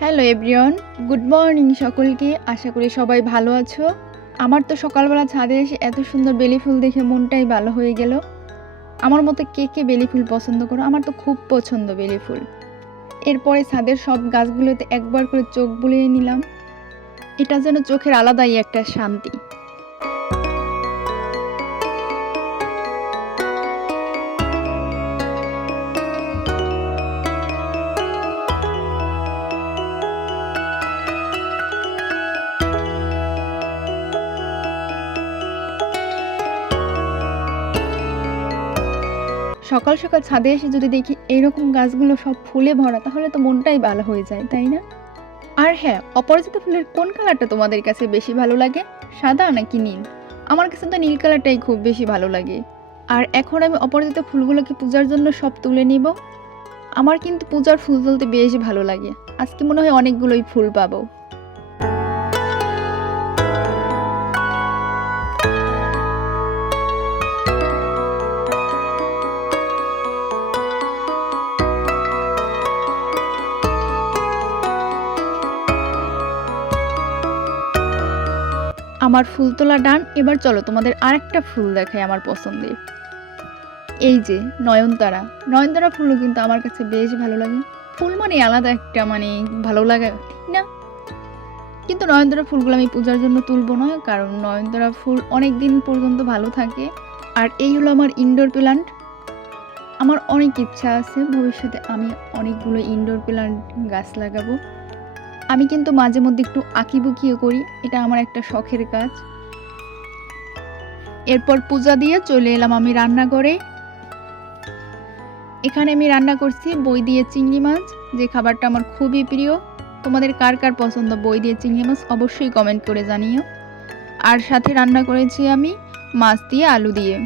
Hello everyone good morning সকলকে। আশা করি সবাই ভালো আছো। আমার তো সকালবেলা ছাদে এসে এত সুন্দর বেলি ফুল দেখে মনটাই ভালো হয়ে গেল। আমার মতো কে কে বেলি ফুল পছন্দ করো? আমার তো খুব পছন্দ বেলি ফুল। এরপরে ছাদের সব গাছগুলোতে একবার করে চোখ বুলিয়ে নিলাম। এটা যেন চোখের আলাদাই একটা শান্তি। সকাল সকাল ছাদে এসে যদি দেখি এইরকম গাছগুলো সব ফুলে ভরা, তাহলে তো মনটাই ভালো হয়ে যায়, তাই না? আর হ্যাঁ অপরাজিত ফুলের কোন কালারটা তোমাদের কাছে বেশি ভালো লাগে? সাদা নাকি নীল? আমার কাছে তো নীল কালারটাই খুব বেশি ভালো লাগে। আর এখন আমি অপরাজিত ফুলগুলোকে পূজার জন্য সব তুলে নিব। আমার কিন্তু পূজার ফুল তুলতে বেশ ভালো লাগে। আজকে মনে হয় অনেকগুলোই ফুল পাবো। আমার ফুল তোলা ডান, এবার চলো তোমাদের আরেকটা ফুল দেখাই আমার পছন্দের। এই যে, নয়নতারা। নয়নতারা ফুলও কিন্তু আমার কাছে বেশ ভালো লাগে। ফুল মানে আলাদা একটা মানে ভালো লাগা না? কিন্তু নয়নতারা ফুলগুলো আমি পূজার জন্য তুলবো না, কারণ নয়নতারা ফুল অনেক দিন পর্যন্ত ভালো থাকে। আর এই হলো আমার ইনডোর প্ল্যান্ট আমার অনেক ইচ্ছা আছে, ভবিষ্যতে আমি অনেকগুলো ইনডোর প্ল্যান্ট গাছ লাগাবো। আমি কিন্তু মাঝে মধ্যে একটু আঁকিবুকিও করি, এটা আমার একটা শখের কাজ। এরপর পূজা দিয়ে চলে এলাম আমি রান্নাঘরে। এখানে আমি রান্না করছি বই দিয়ে চিংড়ি মাছ, যে খাবারটা আমার খুবই প্রিয়। তোমাদের কার কার পছন্দ বই দিয়ে চিংড়ি মাছ অবশ্যই কমেন্ট করে জানিও। আর সাথে রান্না করেছি আমি মাছ দিয়ে আলু দিয়ে।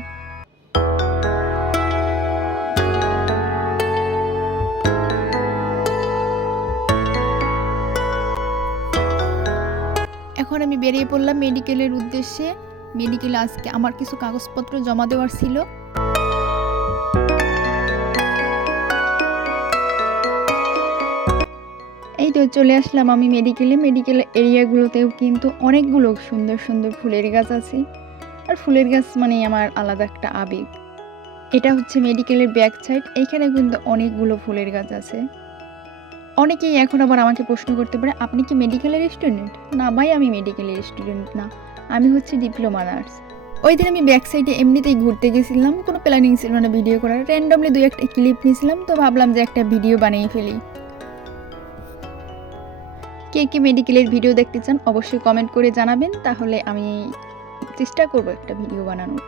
এখন আমি বেরিয়ে পড়লাম মেডিকেলের উদ্দেশ্যে। মেডিকেলে আজকে আমার কিছু কাগজপত্র জমা দেওয়ার ছিল। এই তো চলে আসলাম আমি মেডিকেলে। মেডিকেল এরিয়াগুলোতেও কিন্তু অনেকগুলো সুন্দর সুন্দর ফুলের গাছ আছে। আর ফুলের গাছ মানে আমার আলাদা একটা আবেগ। এটা হচ্ছে মেডিকেলের ব্যাক সাইড। এইখানে কিন্তু অনেকগুলো ফুলের গাছ আছে। অনেকেই এখন আবার আমাকে প্রশ্ন করতে পারে, আপনি কি মেডিকেলের স্টুডেন্ট না ভাই, আমি মেডিকেলের স্টুডেন্ট না। আমি হচ্ছে ডিপ্লোমা নার্স ওই দিন আমি ব্যাক সাইডে এমনিতেই ঘুরতে গেছিলাম, কোনো প্ল্যানিং ছিল না ভিডিও করার। র্যান্ডমলি দুই একটা ক্লিপ নিয়েছিলাম, তো ভাবলাম যে একটা ভিডিও বানিয়ে ফেলি। কে কে মেডিকেলের ভিডিও দেখতে চান, অবশ্যই কমেন্ট করে জানাবেন, তাহলে আমি চেষ্টা করব একটা ভিডিও বানানোর।